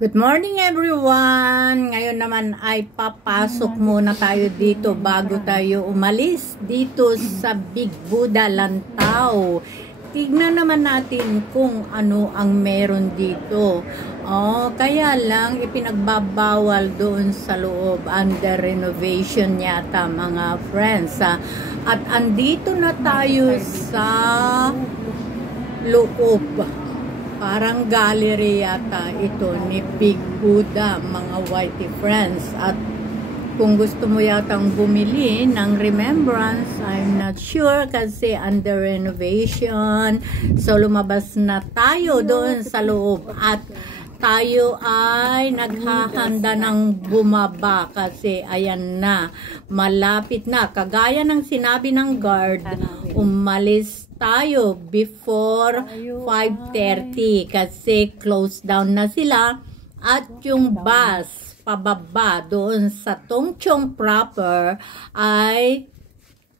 Good morning everyone! Ngayon naman ay papasok muna tayo dito bago tayo umalis dito sa Big Buddha Lantau. Tignan naman natin kung ano ang meron dito. Kaya lang ipinagbabawal doon sa loob, under renovation yata mga friends. At andito na tayo sa loob. Parang gallery yata ito ni Big Buddha, mga whitey friends. At kung gusto mo yatang bumili ng remembrance, I'm not sure kasi under renovation. So lumabas na tayo doon sa loob at tayo ay naghahanda ng bumaba kasi ayan na, malapit na. Kagaya ng sinabi ng guard, umalis tayo before 5:30 kasi close down na sila at yung bus pababa doon sa Tongchong proper ay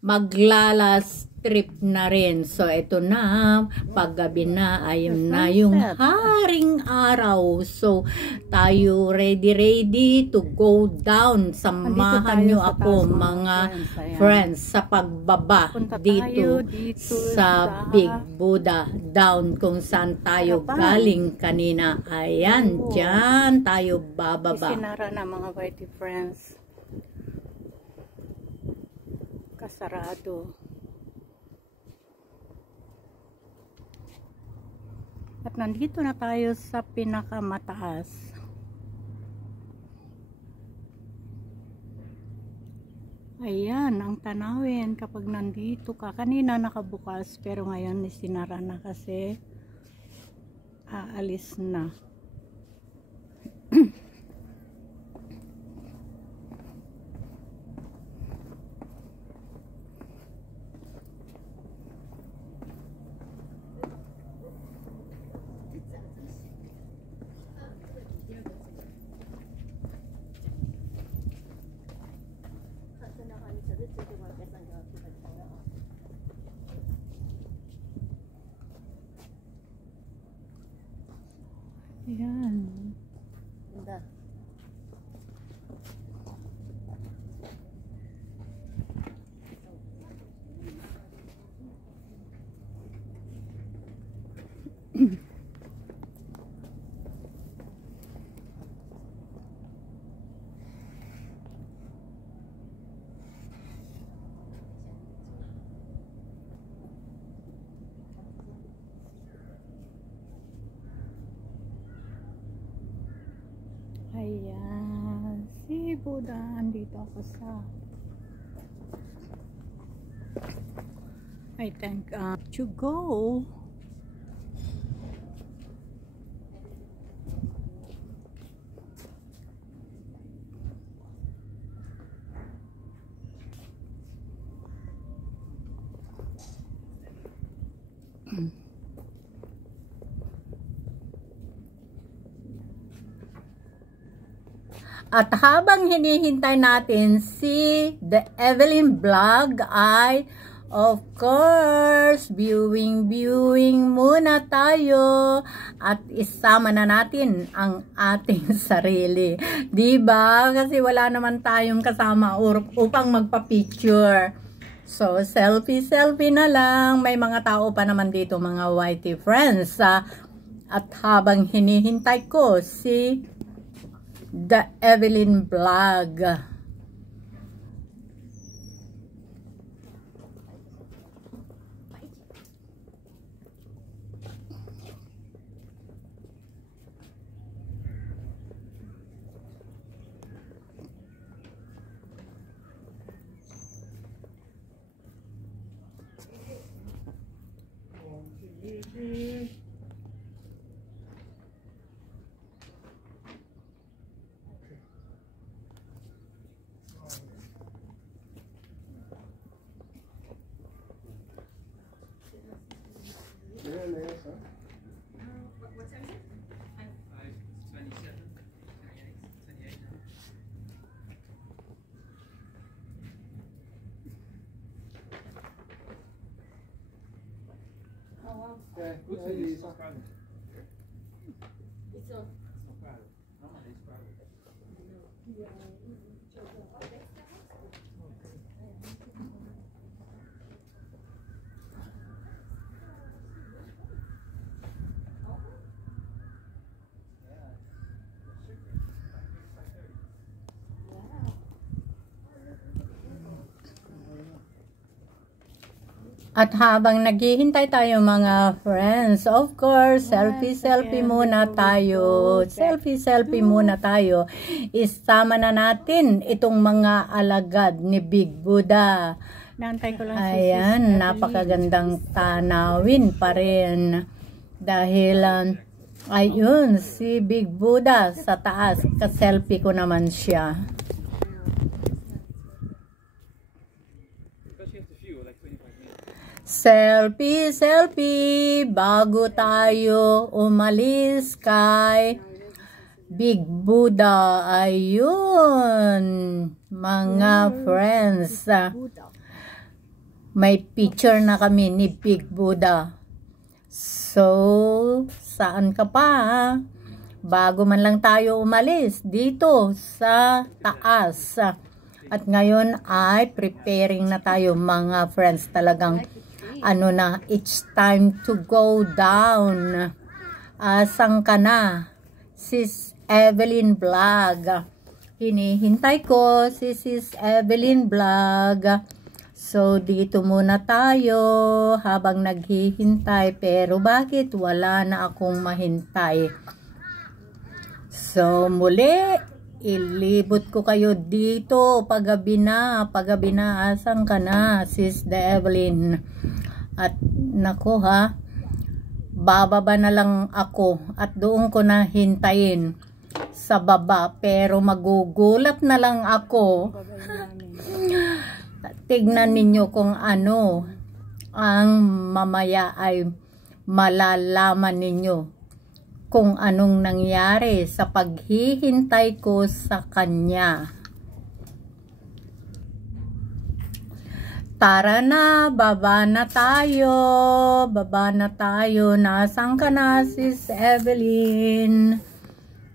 maglalas trip na rin. So ito na, paggabi na, ayun na yung haring araw. So tayo ready to go down. Samahan nyo ako mga friends sa pagbaba dito sa Big Buddha down kung saan tayo galing kanina. Ayan, dyan tayo bababa. Isinara na mga whitey friends. Kasarado. At nandito na tayo sa pinakamataas. Ayan, ang tanawin kapag nandito ka. Kanina nakabukas pero ngayon isinara na kasi aalis na. Ayan. Ganda. Ayan, si Buddha, andito ako sa I think to go. At habang hinihintay natin si The Evelyn Vlog ay of course viewing muna tayo at isama na natin ang ating sarili. Diba? Kasi wala naman tayong kasama upang magpa-picture. So selfie na lang. May mga tao pa naman dito, mga whitey friends. At habang hinihintay ko si The Evelyn Vlog. Ja, gut für die Sache. It's not bad. At habang naghihintay tayo mga friends, of course, selfie muna tayo. Selfie muna tayo. Isama na natin itong mga alagad ni Big Buddha. Naantay ko lang Ayan, napakagandang tanawin pa rin. Dahil, ayun, si Big Buddha sa taas. Ka-selfie ko naman siya. Selfie, bago tayo umalis kay Big Buddha. Ayun, mga friends. May picture na kami ni Big Buddha. So, saan ka pa? Bago man lang tayo umalis dito sa taas. At ngayon ay preparing na tayo mga friends. Talagang ano na, it's time to go down. Asan ka na? Sis Evelyn Vlog. Hinihintay ko si Sis Evelyn Vlog. So, dito muna tayo habang naghihintay. Pero bakit wala na akong mahintay? So, muli, ilibot ko kayo dito. Pagabi na, asan ka na, Sis Evelyn? At nako ha, bababa na lang ako at doon ko na hintayin sa baba. Pero magugulat na lang ako. Tignan ninyo kung ano ang mamaya ay malalaman ninyo kung anong nangyari sa paghihintay ko sa kanya. Tara na, baba na tayo. Nasaan ka na, Sis Evelyn?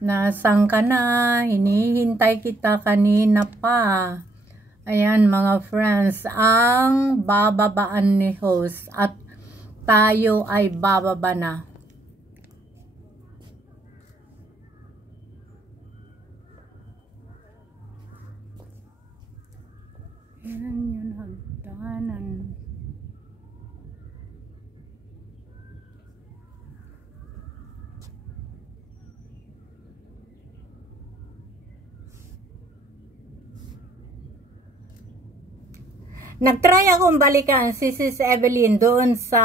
Nasaan ka na? Hinihintay kita kanina pa. Ayan mga friends, ang bababaan ni host at tayo ay bababa na. Yan yun, hagdanan. Nagtry akong balikan si Sis Evelyn doon sa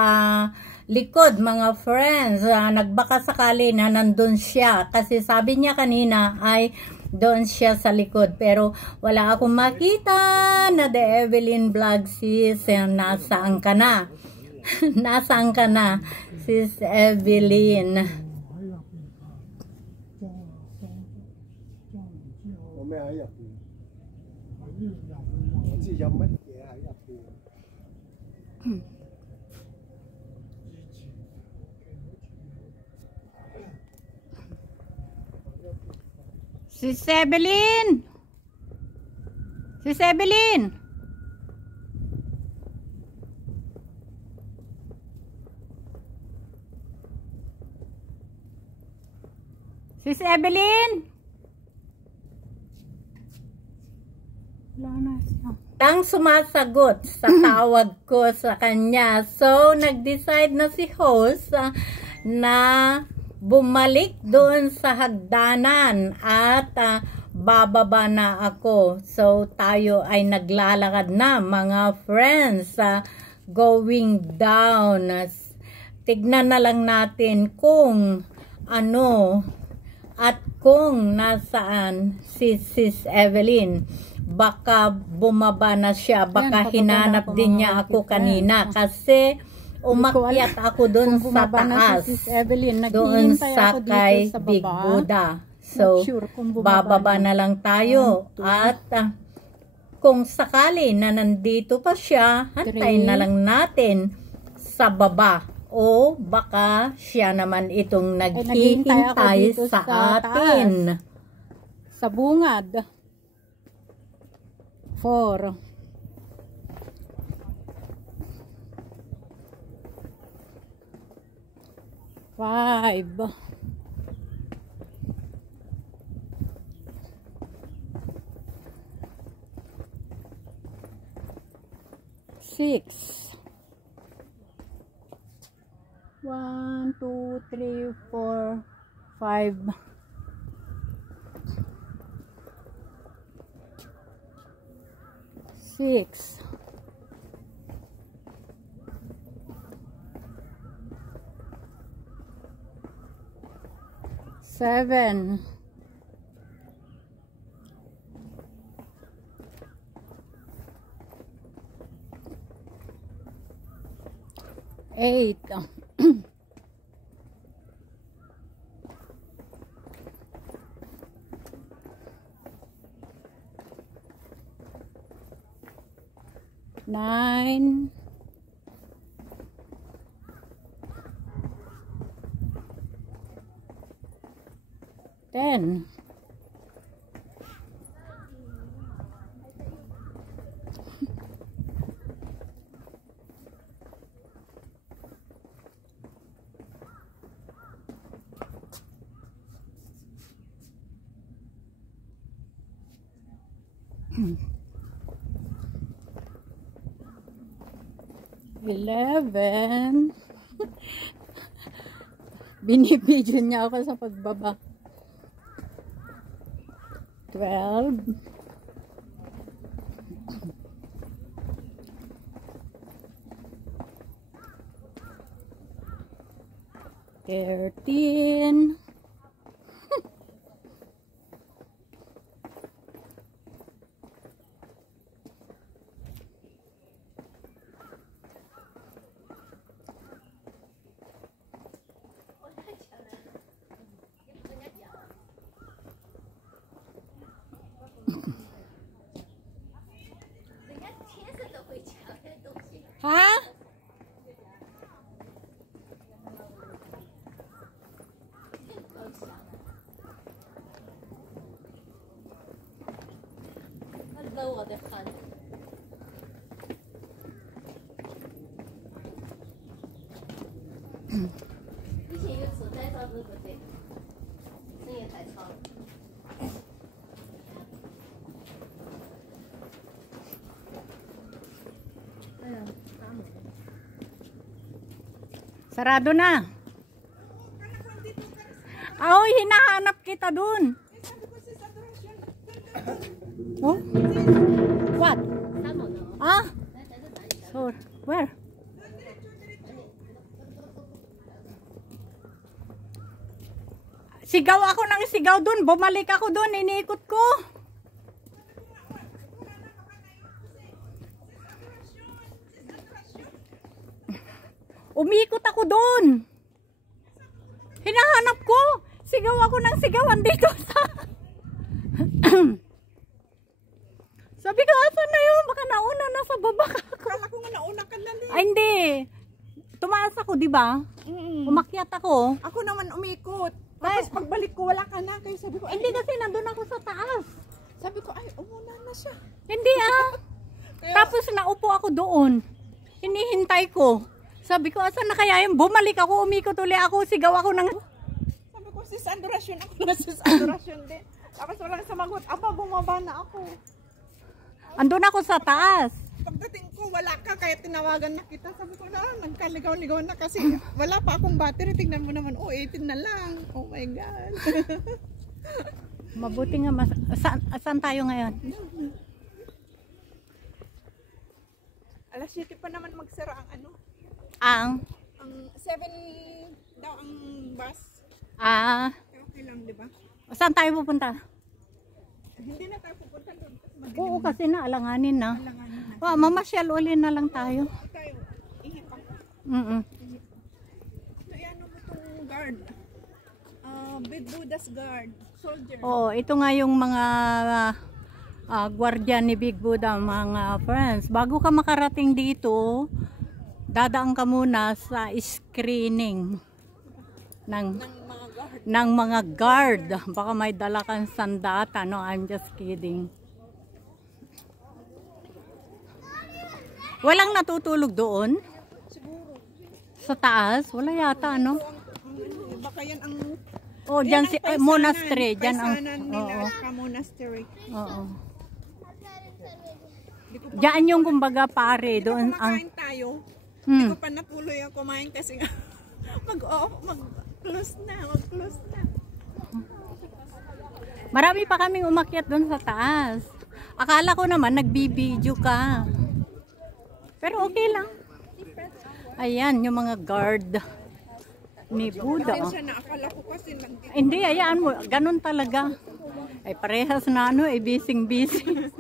likod mga friends. Nagbaka sakali na nandun siya kasi sabi niya kanina ay doon siya sa likod. Pero wala akong makita na The Evelyn Vlog. Sis, nasaan ka na? Nasaan ka na, Sis Evelyn? Sis Evelyn! Sis Evelyn! Sis Evelyn! Wala na siya. Tang sumasagot sa tawag ko sa kanya. So, nag-decide na si host na bumalik doon sa hagdanan at bababa na ako. So, tayo ay naglalakad na mga friends, going down. Tignan na lang natin kung ano at kung nasaan si Sis Evelyn. Baka bumaba na siya, baka hinanap din niya ako kanina kasi umakyat ako doon sa taas, doon sa kay Big Buddha. So, bababa na lang tayo. At kung sakali na nandito pa siya, hantayin na lang natin sa baba. O baka siya naman itong naghihintay sa atin. Sa bungad. 4. 5. 6. 1, 2, 3, 4, 5. 6. 7. 8. 9. 10. 11. Binibidyo niya ako sa pagbaba. 12. 13. 哈？ 我的hand。以前有次在找这个的，生意太差了。Sarado na. Oh, hinahanap kita dun. Oh? What? Ah? So, where? Sigaw ako ng sigaw dun. Bumalik ako dun. Iniikot ko. Umiikot ako dun. Hinahanap ko. Sigaw ako ng sigaw. Andito sa... Sabi ko, asan na yun? Baka nauna na sa baba ka. Kala ko nga nauna ka na Ay, hindi. Tumaas ako, di ba? Umakyat ako. Ako naman umikot. Tapos pagbalik ko, wala ka na. Kaya sabi ko, ay, Hindi kasi nandun ako sa taas. sabi ko, ay, umuna na siya. Hindi Kaya, Tapos naupo ako doon. Hinihintay ko. Sabi ko, asan na kaya yun? Bumalik ako, umikot uli ako, sigaw ako ng... sabi ko, sis Andorasyon. Ako na sis Andorasyon din. Tapos walang sumagot. Aba, bumaba na ako. Andun ako sa taas. Pagdating ko, wala ka. Kaya tinawagan na kita. Sabi ko na, nagkaligaw-ligaw na kasi wala pa akong battery. Tingnan mo naman, oh, 18 na lang. Oh my God. Mabuti nga, saan tayo ngayon? Alas 7 pa naman magsara ang ano. Ang 7 daw ang bus. Okay lang, di ba? Saan tayo pupunta? Hindi na tayo pupunta doon. Oo, kasi na, alanganin na. Alanganin na. Mamasyal uli na lang tayo. Tayo, ihipang. Ito, ano mo itong guard? Big Buddha's guard. Soldier. Oo, ito nga yung mga gwardiya ni Big Buddha, mga friends. Bago ka makarating dito, dadaan ka muna sa screening ng mga guard. Baka may dala kang sandata, no? I'm just kidding. Walang natutulog doon? Siguro. Sa taas? Wala yata, ano? Baka yan ang Oh, yan dyan ang si paisanan, monastery. Dyan ang... paisanan nila Oo. sa monastery. Oo. Di ko Diyan yung kumbaga pare. Doon ang... kumakain tayo. Hindi Hmm. ko pa natuloy ang kumain kasi nga mag-close na. Marami pa kaming umakyat doon sa taas. Akala ko naman nagbibideo ka. Pero okay lang. Ayan, yung mga guard ni Buddha. Pasensya na, akala ko kasi Hindi, ayan mo. Ganun talaga. Ay, parehas na ano, busy.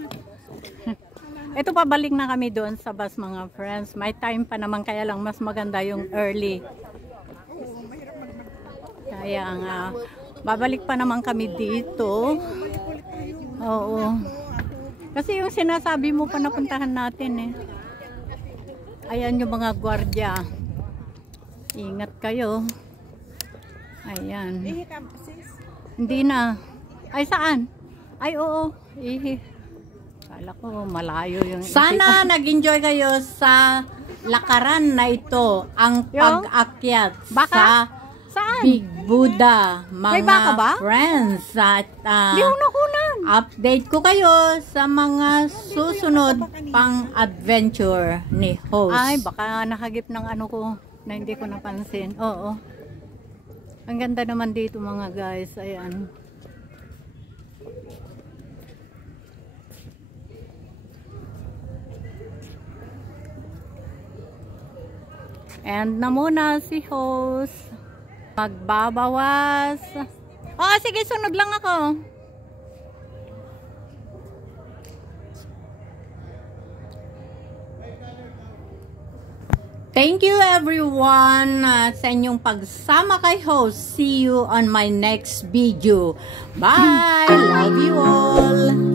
Ito, pabalik na kami doon sa bus, mga friends. May time pa naman, kaya lang mas maganda yung early. Kaya nga, babalik pa naman kami dito. Oo. Kasi yung sinasabi mo pa napuntahan natin eh. Ayan yung mga gwardiya. Ingat kayo. Ayan. Hindi na. Ay, saan? Ay, oo. Kala ko malayo yung... Sana nag-enjoy kayo sa lakaran na ito. Ang pag-akyat sa Saan? Big Buddha. May baka ba? Mga friends. At Di ako nakunan. update ko kayo sa mga susunod pang adventure ni host. Ay, baka nakagip ng ano ko na hindi ko napansin. Oo. Ang ganda naman dito mga guys. Ayan. And na muna si host. Magbabawas. Oh, sige, sunod lang ako. Thank you everyone sa inyong pagsama kay host. See you on my next video. Bye! Love you all!